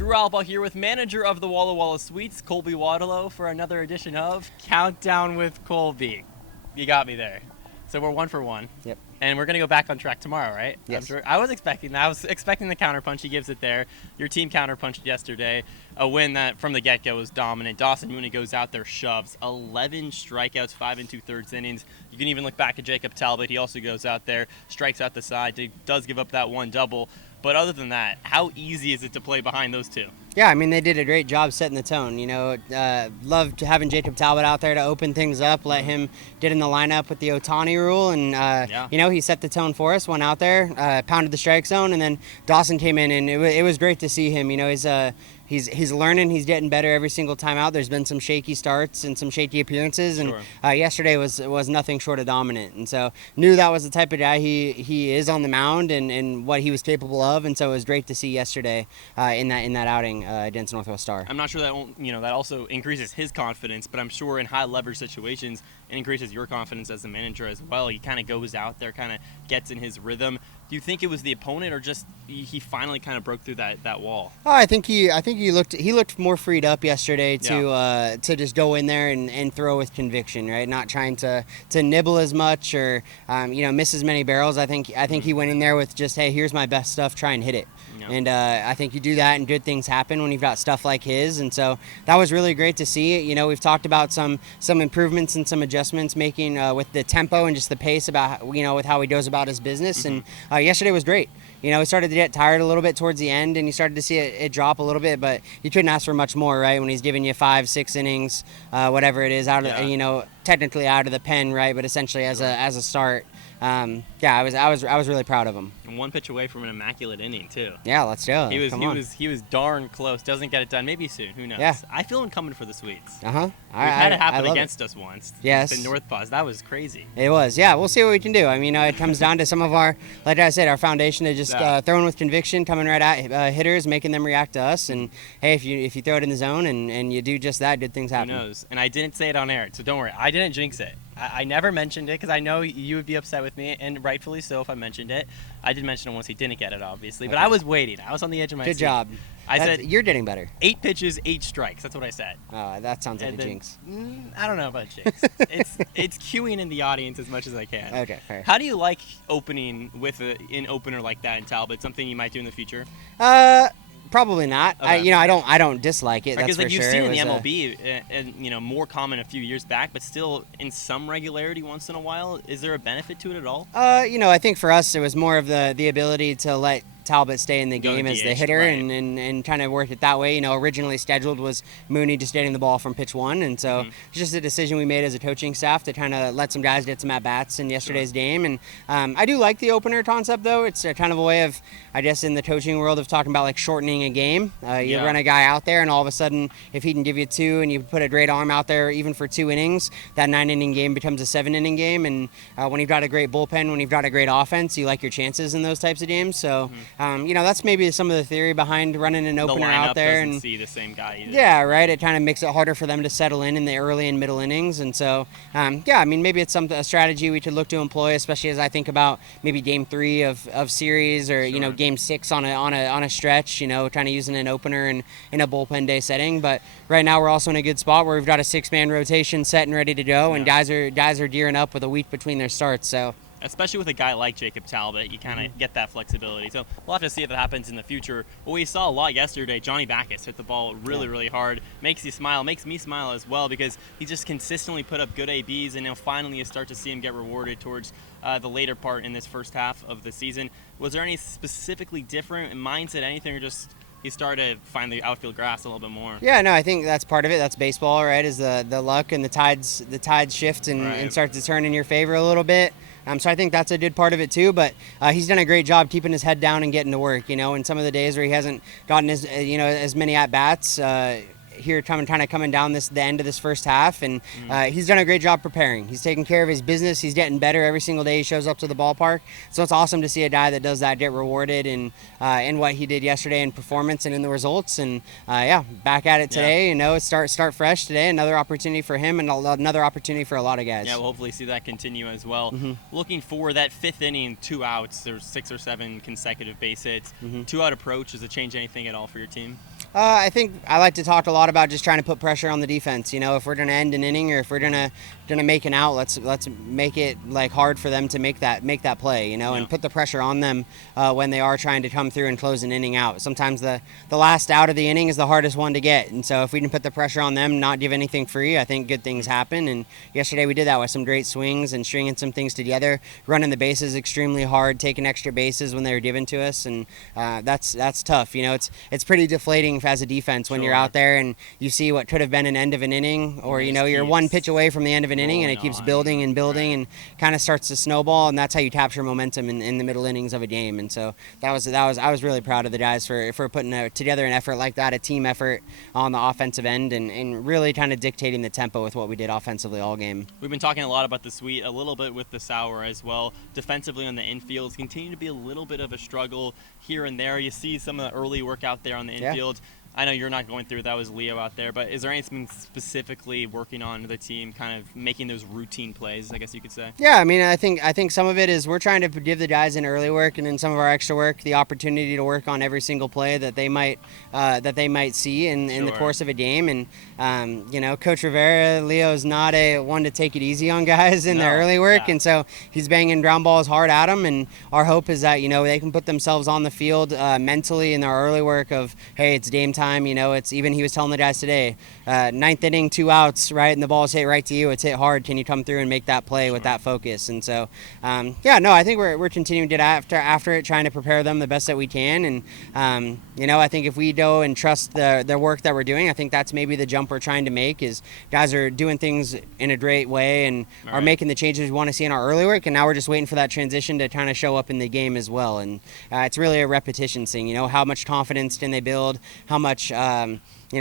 Drew Alba here with manager of the Walla Walla Suites, Colby Watilo, for another edition of Countdown with Colby. You got me there. So we're 1 for 1. Yep. And we're going to go back on track tomorrow, right? Yes. I was expecting that. I was expecting the counterpunch. He gives it there. Your team counterpunched yesterday. A win that from the get-go was dominant. Dawson Mooney goes out there, shoves 11 strikeouts, 5 2/3 innings. You can even look back at Jacob Talbot. He also goes out there, strikes out the side, does give up that one double. But other than that, how easy is it to play behind those two? Yeah, I mean, they did a great job setting the tone. Loved having Jacob Talbot out there to open things up, let him get in the lineup with the Ohtani rule, and, he set the tone for us, went out there, pounded the strike zone, and then Dawson came in, and it was great to see him. He's learning, he's getting better every single time out. There's been some shaky starts and some shaky appearances, and yesterday was nothing short of dominant. And so knew that was the type of guy he is on the mound and what he was capable of. And so it was great to see yesterday in that outing against Northwest Star. I'm not sure that also increases his confidence, but I'm sure in high leverage situations it increases your confidence as the manager as well. He kind of goes out there, kind of gets in his rhythm. Do you think it was the opponent, or just he finally kind of broke through that wall? Oh, I think he looked more freed up yesterday to just go in there and throw with conviction, right? Not trying to nibble as much or miss as many barrels. I think he went in there with just, hey, here's my best stuff, try and hit it. Yeah. And I think you do that and good things happen when you've got stuff like his. And so that was really great to see. We've talked about some improvements and some adjustments making with the tempo and just the pace about with how he goes about his business. And yesterday was great. We started to get tired a little bit towards the end, and you started to see it drop a little bit, but you couldn't ask for much more, right? When he's giving you 5-6 innings, whatever it is, technically out of the pen, right? But essentially as a start. I was really proud of him. And one pitch away from an immaculate inning too. Yeah, let's do it. He was darn close. Doesn't get it done. Maybe soon. Who knows? Yeah. I feel him coming for the Sweets. We've had it happen against us once. Yes. The North Pause. That was crazy. It was. Yeah, we'll see what we can do. I mean, it comes down to some of our, like I said, our foundation of just throwing with conviction, coming right at hitters, making them react to us. And hey, if you throw it in the zone and you do just that, good things happen. Who knows? And I didn't say it on air, so don't worry. I didn't jinx it. I never mentioned it because I know you would be upset with me, and rightfully so if I mentioned it. I did mention it once. He didn't get it, obviously. But I was waiting. I was on the edge of my seat. Good job. I said you're getting better. 8 pitches, 8 strikes. That's what I said. That sounds like a jinx. I don't know about jinx. It's cueing in the audience as much as I can. Okay, fair. How do you like opening with an opener like that in Talbot? Something you might do in the future? Probably not. Okay. I don't dislike it. Because that's for you've sure. seen in the MLB, and more common a few years back, but still in some regularity once in a while. Is there a benefit to it at all? I think for us it was more of the ability to let Talbot stay in the game as the hitter, right. and kind of work it that way. Originally scheduled was Mooney just getting the ball from pitch 1, and so it's just a decision we made as a coaching staff to kind of let some guys get some at-bats in yesterday's game. And I do like the opener concept, though. It's a kind of a way of, I guess, in the coaching world of talking about like shortening a game. You run a guy out there, and all of a sudden, if he can give you 2 and you put a great arm out there even for 2 innings, that 9-inning game becomes a 7-inning game. And when you've got a great bullpen, when you've got a great offense, you like your chances in those types of games. So that's maybe some of the theory behind running an opener out there. And see the same guy either. Yeah, right. It kind of makes it harder for them to settle in the early and middle innings. And so, maybe it's a strategy we could look to employ, especially as I think about maybe Game 3 of series or Game 6 on a stretch. Kind of using an opener in a bullpen day setting. But right now we're also in a good spot where we've got a 6-man rotation set and ready to go, and guys are gearing up with a week between their starts. So. Especially with a guy like Jacob Talbot, you kind of get that flexibility. So we'll have to see if it happens in the future. But we saw a lot yesterday. Johnny Backus hit the ball really, really hard. Makes you smile. Makes me smile as well because he just consistently put up good ABs, and now finally you start to see him get rewarded towards the later part in this first half of the season. Was there any specifically different mindset, anything, or just he started to find the outfield grass a little bit more? Yeah, no, I think that's part of it. That's baseball, right? Is the luck and the tides shift and start to turn in your favor a little bit. So I think that's a good part of it too. But he's done a great job keeping his head down and getting to work. In some of the days where he hasn't gotten as many at bats. Here coming down the end of this first half, and he's done a great job preparing. He's taking care of his business. He's getting better every single day he shows up to the ballpark. So it's awesome to see a guy that does that get rewarded in what he did yesterday in performance and in the results. And back at it today. Start fresh today. Another opportunity for him and another opportunity for a lot of guys. Yeah, we'll hopefully see that continue as well. Looking for that 5th inning, 2 outs. There's 6 or 7 consecutive base hits. 2-out approach. Does it change anything at all for your team? I think I like to talk a lot about just trying to put pressure on the defense. If we're going to end an inning or if we're going to make an out, let's make it like hard for them to make that play. And put the pressure on them when they are trying to come through and close an inning out. Sometimes the last out of the inning is the hardest one to get, and so if we can put the pressure on them, not give anything free, I think good things happen. And yesterday we did that with some great swings and stringing some things together, running the bases extremely hard, taking extra bases when they were given to us, and that's tough. It's pretty deflating as a defense when you're out there and you see what could have been an end of an inning, or you're one pitch away from the end of an inning and it keeps building and building and kind of starts to snowball, and that's how you capture momentum in the middle innings of a game. And so I was really proud of the guys for putting together an effort like that, a team effort on the offensive end, and really kind of dictating the tempo with what we did offensively all game. We've been talking a lot about the sweet, a little bit with the sour as well. Defensively on the infields continue to be a little bit of a struggle here and there. You see some of the early work out there on the infield. Yeah. I know you're not going through, that was Leo out there, but is there anything specifically working on the team, kind of making those routine plays, I guess you could say? Yeah, I mean, I think some of it is we're trying to give the guys in early work and in some of our extra work the opportunity to work on every single play that they might see in the course of a game. And Coach Rivera, Leo's not a one to take it easy on guys in their early work, and so he's banging ground balls hard at them. And our hope is that they can put themselves on the field mentally in their early work of, hey, it's game time. It's even, he was telling the guys today, ninth inning, 2 outs, right, and the ball's hit right to you. It's hit hard. Can you come through and make that play with that focus? And so, I think we're continuing to get after it, trying to prepare them the best that we can. And I think if we go and trust the work that we're doing, I think that's maybe the jump we're trying to make. Is guys are doing things in a great way and are making the changes we want to see in our early work, and now we're just waiting for that transition to kind of show up in the game as well. And it's really a repetition thing. How much confidence can they build? How much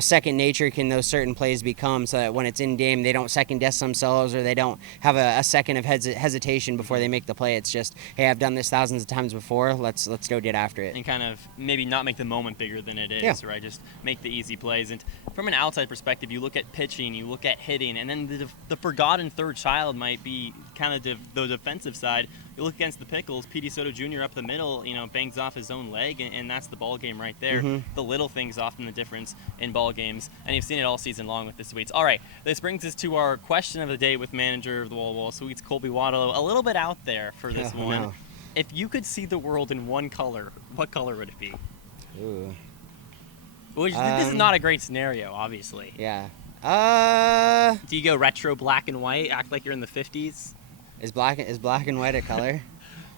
second nature can those certain plays become, so that when it's in game they don't second guess themselves or they don't have a second of hesitation before they make the play. It's just, hey, I've done this thousands of times before, let's go get after it. And kind of maybe not make the moment bigger than it is, right? Just make the easy plays. And from an outside perspective, you look at pitching, you look at hitting, and then the forgotten third child might be kind of the defensive side. You look against the Pickles, Petey Soto Jr. up the middle, bangs off his own leg, and that's the ball game right there. Mm-hmm. The little things often the difference in ball games, and you've seen it all season long with the Sweets. All right, this brings us to our question of the day with manager of the Wall Sweets, Colby Watilo. A little bit out there for this one. No. If you could see the world in one color, what color would it be? Ooh. This is not a great scenario, obviously. Yeah. Do you go retro black and white, act like you're in the 50s? Is black and white a color?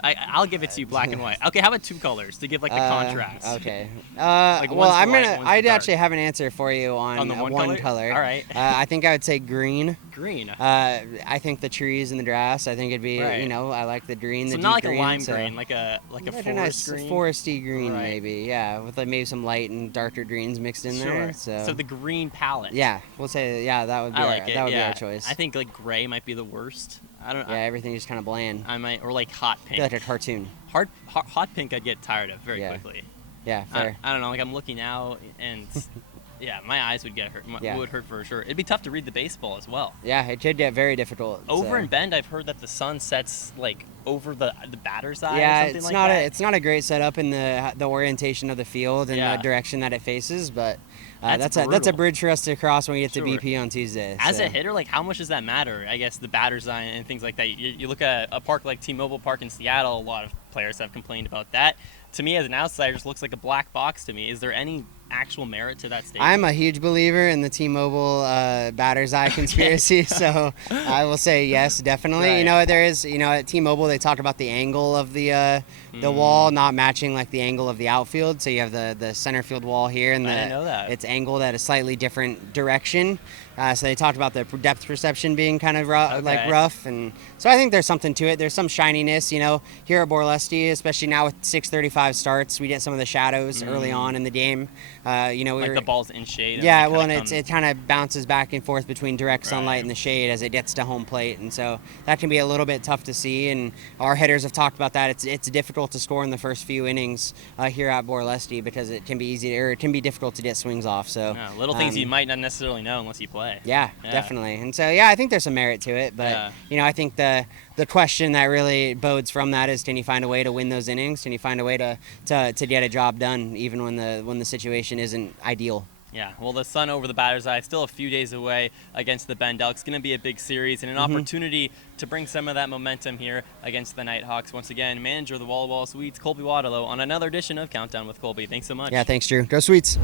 I'll give it to you, black and white. Okay, how about two colors to give like the contrast? Okay. I'd actually have an answer for you on the one color. All right. I think I would say green. Green. I think the trees and the grass. I think it'd be, I like the green. So the not like green, a lime green, like a forest green. Foresty green, maybe. Yeah, with maybe some light and darker greens mixed in there. So the green palette. Yeah, we'll say that would be our choice. I think like gray might be the worst. I don't. Yeah, everything is kind of bland. Or like hot pink. Like a cartoon. Hot pink, I'd get tired of very quickly. Yeah, fair. I don't know. Like I'm looking out, and yeah, my eyes would get hurt. Would hurt for sure. It'd be tough to read the baseball as well. Yeah, it could get very difficult. Over in Bend, I've heard that the sun sets like over the batter's eye. Yeah, or something like that. It's not a great setup in the orientation of the field and the direction that it faces, but. That's a bridge for us to cross when we get to BP on Tuesday. As a hitter, like how much does that matter? I guess the batter's eye and things like that. You look at a park like T-Mobile Park in Seattle. A lot of players have complained about that. To me, as an outsider, it just looks like a black box to me. Is there any actual merit to that statement? I'm a huge believer in the T-Mobile batter's eye conspiracy, so I will say yes, definitely. Right. There is, at T-Mobile they talk about the angle of the wall not matching like the angle of the outfield. So you have the center field wall here, and I didn't know that. It's angled at a slightly different direction. So they talked about the depth perception being kind of rough, and so I think there's something to it. There's some shininess, here at Borlesti, especially now with 6:35 starts, we get some of the shadows early on in the game. The ball's in shade. Yeah, and it kind of bounces back and forth between direct sunlight and the shade as it gets to home plate, and so that can be a little bit tough to see. And our hitters have talked about that. It's difficult to score in the first few innings here at Borlesti because it can be it can be difficult to get swings off. So little things you might not necessarily know unless you play. Yeah, definitely. And so I think there's some merit to it, but I think the the question that really bodes from that is, can you find a way to win those innings? Can you find a way to get a job done even when the situation isn't ideal? Yeah, well, the sun over the batter's eye, still a few days away against the Bend Elks. Going to be a big series and an opportunity to bring some of that momentum here against the Nighthawks. Once again, manager of the Walla Walla Sweets, Colby Watilo, on another edition of Countdown with Colby. Thanks so much. Yeah, thanks, Drew. Go Sweets.